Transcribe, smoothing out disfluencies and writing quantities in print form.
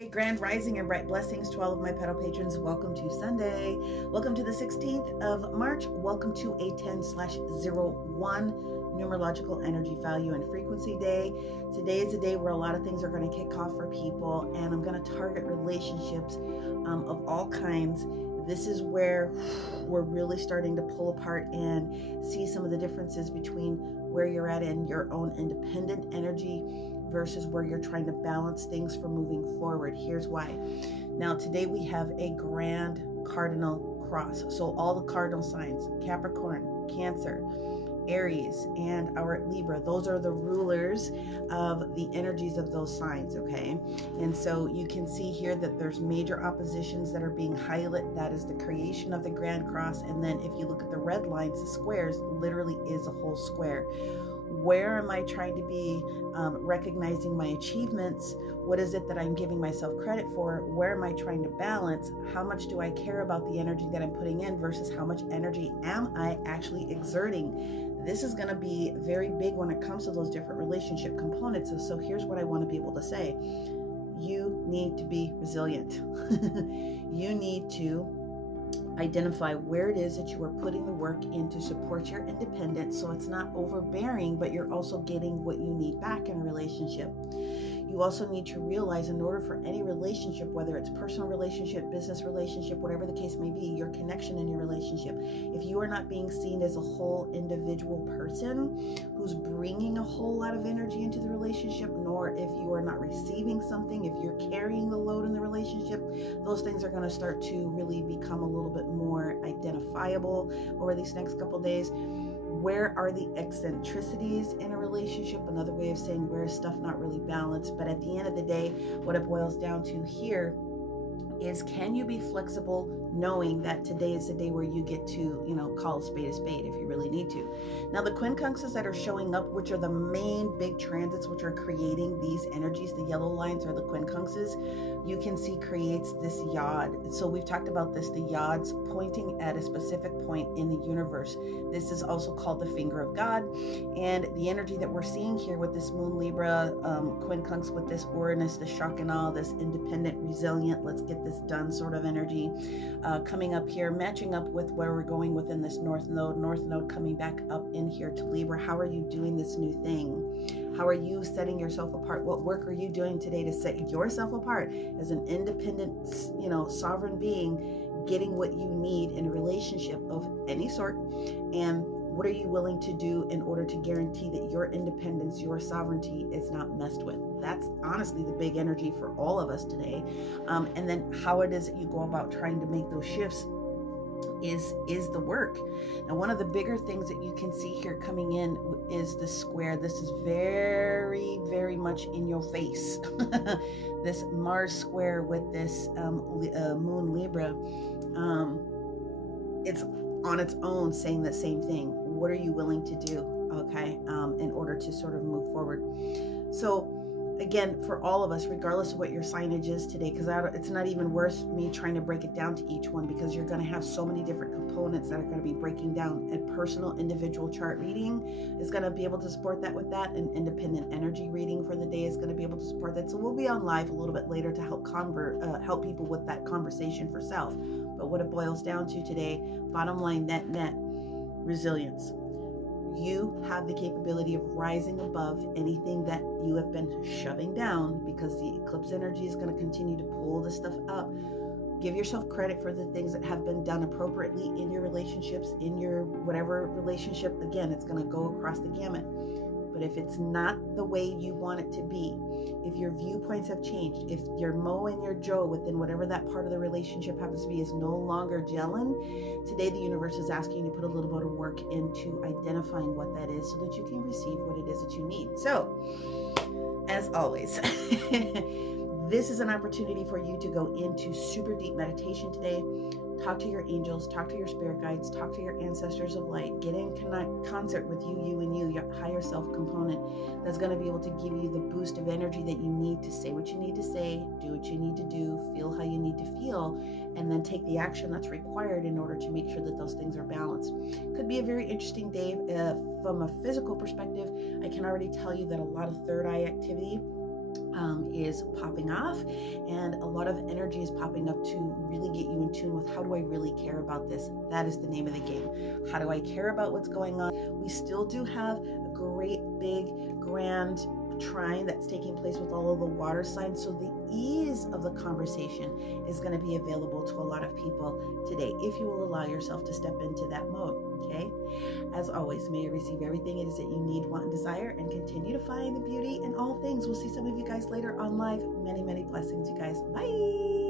Hey, grand rising and bright blessings to all of my pedal patrons. Welcome to Sunday. Welcome to the 16th of March. Welcome to a 10/01 numerological energy value and frequency day. Today is a day where a lot of things are going to kick off for people, and I'm going to target relationships of all kinds. This is where we're really starting to pull apart and see some of the differences between where you're at in your own independent energy versus where you're trying to balance things for moving forward. Here's why. Now, today we have a grand cardinal cross. So all the cardinal signs, Capricorn, Cancer, Aries, and our Libra, those are the rulers of the energies of those signs, okay? And so you can see here that there's major oppositions that are being highlighted. That is the creation of the Grand Cross. And then if you look at the red lines, the squares, literally is a whole square. Where am I trying to be recognizing my achievements? What is it that I'm giving myself credit for? Where am I trying to balance? How much do I care about the energy that I'm putting in versus how much energy am I actually exerting? This is going to be very big when it comes to those different relationship components. So here's what I want to be able to say. You need to be resilient. You need to identify where it is that you are putting the work in to support your independence, so it's not overbearing, but you're also getting what you need back in a relationship. You also need to realize, in order for any relationship, whether it's personal relationship, business relationship, whatever the case may be, your connection in your relationship, if you are not being seen as a whole individual person who's bringing a whole lot of energy into the relationship, nor if you are not receiving something, if you're carrying the load in the relationship, those things are going to start to really become a little bit more identifiable over these next couple days. Where are the eccentricities in a relationship? Another way of saying where is stuff not really balanced. But at the end of the day, what it boils down to here is, can you be flexible knowing that today is the day where you get to, call a spade if you really need to. Now, the quincunxes that are showing up, which are the main big transits which are creating these energies, the yellow lines are the quincunxes, you can see creates this yod. So we've talked about this, the yods pointing at a specific point in the universe. This is also called the finger of God. And the energy that we're seeing here with this Moon Libra quincunx, with this Uranus, the Shakanal, this independent, resilient, let's get this done sort of energy coming up here, matching up with where we're going within this North Node coming back up in here to Libra. How are you doing this new thing? How are you setting yourself apart? What work are you doing today to set yourself apart as an independent, sovereign being, getting what you need in a relationship of any sort? And what are you willing to do in order to guarantee that your independence, your sovereignty is not messed with? That's honestly the big energy for all of us today. And then how it is that you go about trying to make those shifts is the work. Now, one of the bigger things that you can see here coming in is the square. This is very, very much in your face. This Mars square with this Moon Libra. It's on its own saying the same thing. What are you willing to do, okay, in order to sort of move forward? So again, for all of us, regardless of what your signage is today, because it's not even worth me trying to break it down to each one, because you're going to have so many different components that are going to be breaking down. A personal individual chart reading is going to be able to support that with that. An independent energy reading for the day is going to be able to support that. So we'll be on live a little bit later to help help people with that conversation for self. But what it boils down to today, bottom line, net, resilience. You have the capability of rising above anything that you have been shoving down, because the eclipse energy is going to continue to pull this stuff up. Give yourself credit for the things that have been done appropriately in your relationships, in your whatever relationship. Again, it's going to go across the gamut. But if it's not the way you want it to be, if your viewpoints have changed, if your Mo and your Joe within whatever that part of the relationship happens to be is no longer gelling, today the universe is asking you to put a little bit of work into identifying what that is so that you can receive what it is that you need. So, as always, this is an opportunity for you to go into super deep meditation today. Talk to your angels, talk to your spirit guides, talk to your ancestors of light, get in concert with you, your higher self component that's going to be able to give you the boost of energy that you need to say what you need to say, do what you need to do, feel how you need to feel, and then take the action that's required in order to make sure that those things are balanced. Could be a very interesting day from a physical perspective. I can already tell you that a lot of third eye activity is popping off, and a lot of energy is popping up to really get you in tune with, how do I really care about this? That is the name of the game. How do I care about what's going on? We still do have a great big grand trine that's taking place with all of the water signs, so the ease of the conversation is going to be available to a lot of people today if you will allow yourself to step into that mode. Okay, as always, may you receive everything it is that you need, want, and desire, and continue to find the beauty in all things. We'll see some of you guys later on live. Many blessings, you guys. Bye.